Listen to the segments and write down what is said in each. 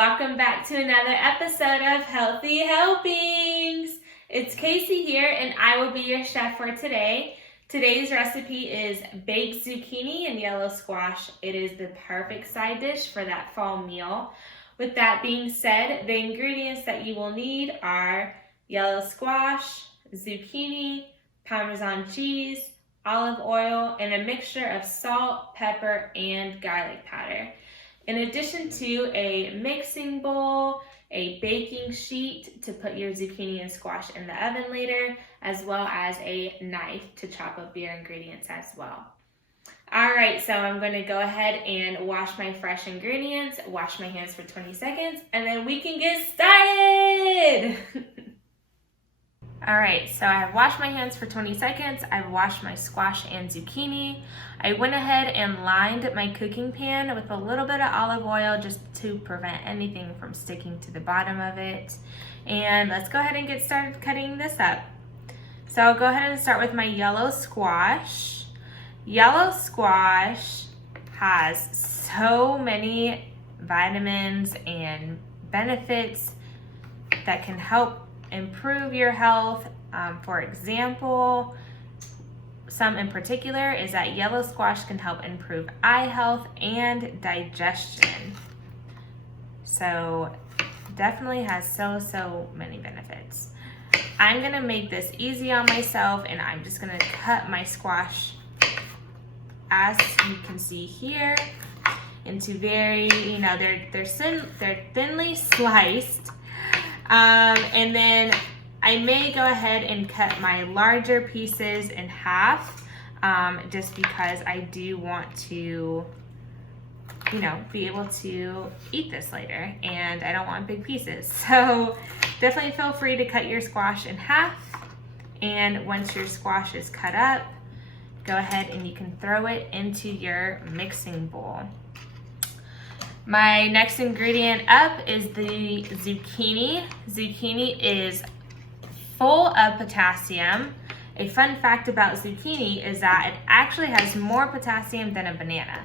welcome back to another episode of Healthy Helpings. It's Casey here and I will be your chef for today. Today's recipe is baked zucchini and yellow squash. It is the perfect side dish for that fall meal. With that being said, the ingredients that you will need are yellow squash, zucchini, parmesan cheese, olive oil, and a mixture of salt, pepper, and garlic powder. In addition to a mixing bowl, a baking sheet to put your zucchini and squash in the oven later, as well as a knife to chop up your ingredients as well. Alright, so I'm going to go ahead and wash my fresh ingredients, wash my hands for 20 seconds, and then we can get started! Alright, so I have washed my hands for 20 seconds. I've washed my squash and zucchini. I went ahead and lined my cooking pan with a little bit of olive oil just to prevent anything from sticking to the bottom of it. And let's go ahead and get started cutting this up. So I'll go ahead and start with my yellow squash. Yellow squash has so many vitamins and benefits that can help improve your health. For example, some in particular is that yellow squash can help improve eye health and digestion. So definitely has so many benefits. I'm gonna make this easy on myself and I'm just gonna cut my squash, as you can see here, into very, they're thinly sliced. And then I may go ahead and cut my larger pieces in half, just because I do want to, be able to eat this later, and I don't want big pieces. So definitely feel free to cut your squash in half, and once your squash is cut up, go ahead and you can throw it into your mixing bowl. My next ingredient up is the zucchini. Zucchini is full of potassium. A fun fact about zucchini is that it actually has more potassium than a banana.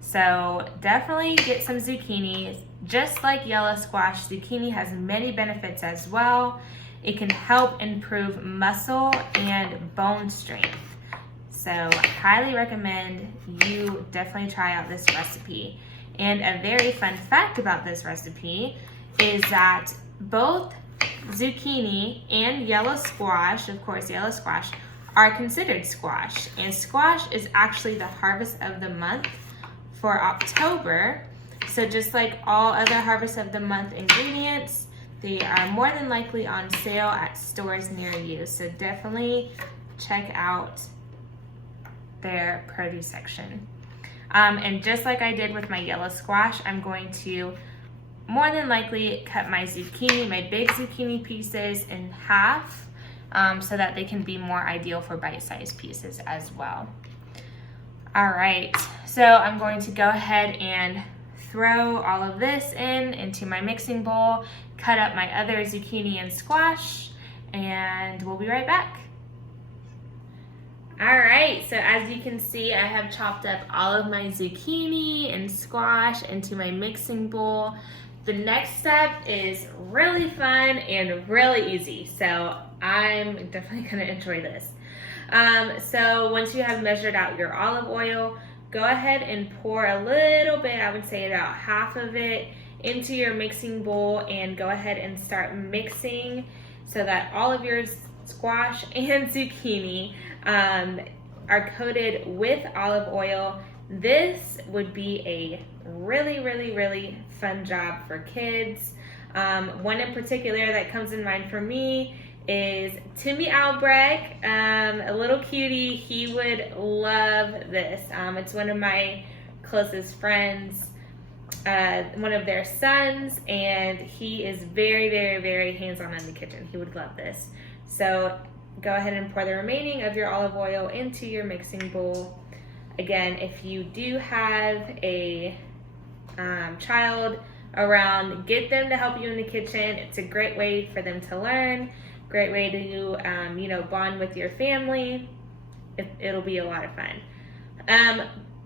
So definitely get some zucchini. Just like yellow squash, zucchini has many benefits as well. It can help improve muscle and bone strength. So I highly recommend you definitely try out this recipe. And a very fun fact about this recipe is that both zucchini and yellow squash, of course yellow squash, are considered squash. And squash is actually the harvest of the month for October. So just like all other harvest of the month ingredients, they are more than likely on sale at stores near you. So definitely check out their produce section. And just like I did with my yellow squash, I'm going to more than likely cut my zucchini, my big zucchini pieces, in half, so that they can be more ideal for bite-sized pieces as well. All right, so I'm going to go ahead and throw all of this into my mixing bowl, cut up my other zucchini and squash, and we'll be right back. Alright, so as you can see, I have chopped up all of my zucchini and squash into my mixing bowl. The next step is really fun and really easy, so I'm definitely going to enjoy this. So once you have measured out your olive oil, go ahead and pour a little bit, I would say about half of it, into your mixing bowl and go ahead and start mixing so that all of your squash and zucchini are coated with olive oil. This would be a really fun job for kids. One in particular that comes in mind for me is Timmy Albrecht, a little cutie. He would love this. It's one of my closest friends, one of their sons, and he is very hands-on in the kitchen. He would love this. So go ahead and pour the remaining of your olive oil into your mixing bowl. Again, if you do have a child around, get them to help you in the kitchen. It's a great way for them to learn, great way to bond with your family. It'll be a lot of fun.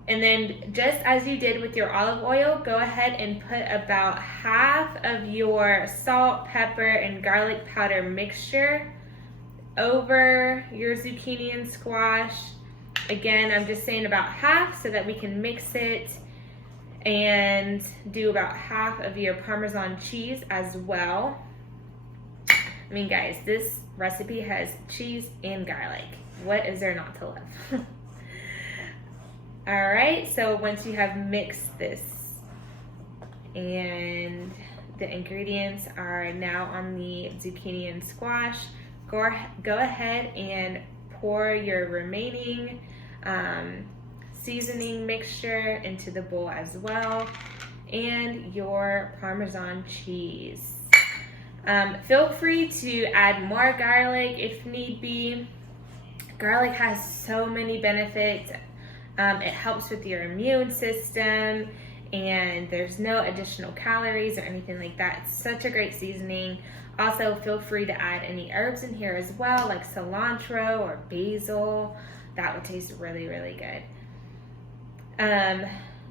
And then just as you did with your olive oil, go ahead and put about half of your salt, pepper, and garlic powder mixture over your zucchini and squash. Again, I'm just saying about half so that we can mix it, and do about half of your Parmesan cheese as well. I mean, guys, this recipe has cheese and garlic. What is there not to love? All right, so once you have mixed this and the ingredients are now on the zucchini and squash, go ahead and pour your remaining seasoning mixture into the bowl as well, and your Parmesan cheese. Feel free to add more garlic if need be. Garlic has so many benefits. It helps with your immune system, and there's no additional calories or anything like that. It's such a great seasoning. Also, feel free to add any herbs in here as well, like cilantro or basil. That would taste really, really good.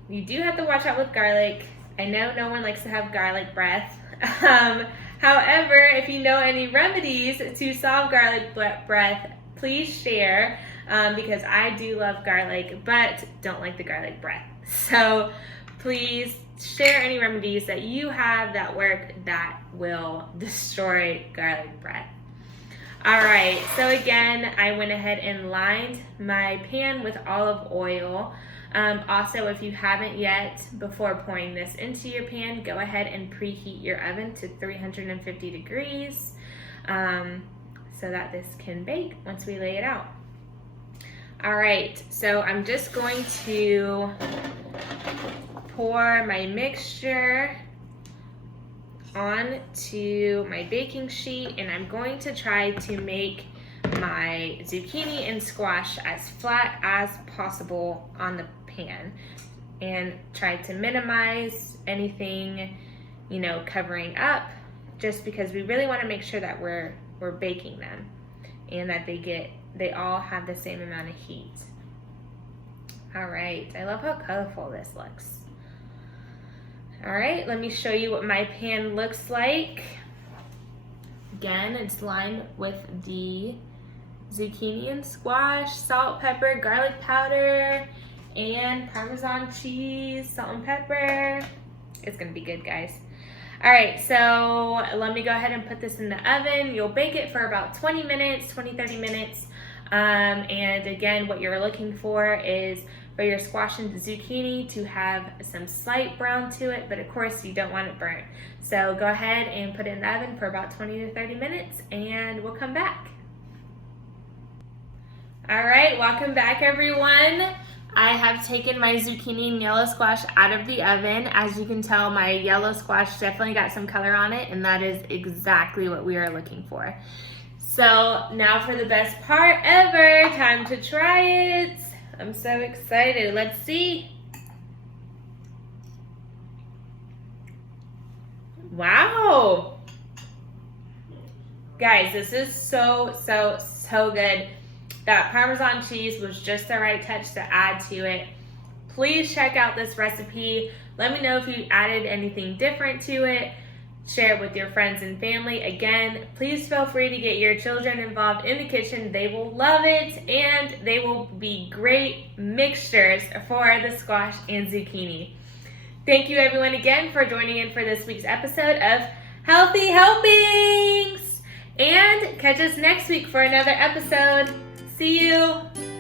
You do have to watch out with garlic. I know no one likes to have garlic breath. However, if you know any remedies to solve garlic breath, please share, because I do love garlic, but don't like the garlic breath. So please share any remedies that you have that work that will destroy garlic breath. All right, so again, I went ahead and lined my pan with olive oil. Also, if you haven't yet, before pouring this into your pan, go ahead and preheat your oven to 350 degrees so that this can bake once we lay it out. All right, so I'm just going to pour my mixture onto my baking sheet, and I'm going to try to make my zucchini and squash as flat as possible on the pan, and try to minimize anything, you know, covering up, just because we really want to make sure that we're baking them and that they all have the same amount of heat. All right, I love how colorful this looks. All right, let me show you what my pan looks like. Again, it's lined with the zucchini and squash, salt, pepper, garlic powder, and Parmesan cheese, salt and pepper. It's gonna be good, guys. All right, so let me go ahead and put this in the oven. You'll bake it for about 20 minutes, 30 minutes. And again, what you're looking for is for your squash and zucchini to have some slight brown to it, but of course you don't want it burnt. So go ahead and put it in the oven for about 20 to 30 minutes, and we'll come back. All right, welcome back, everyone. I have taken my zucchini and yellow squash out of the oven. As you can tell, my yellow squash definitely got some color on it, and that is exactly what we are looking for. So now for the best part ever, time to try it. I'm so excited. Let's see. Wow. Guys, this is so good. That Parmesan cheese was just the right touch to add to it. Please check out this recipe. Let me know if you added anything different to it. Share it with your friends and family. Again, please feel free to get your children involved in the kitchen. They will love it, and they will be great mixtures for the squash and zucchini. Thank you everyone again for joining in for this week's episode of Healthy Helpings. And catch us next week for another episode. See you.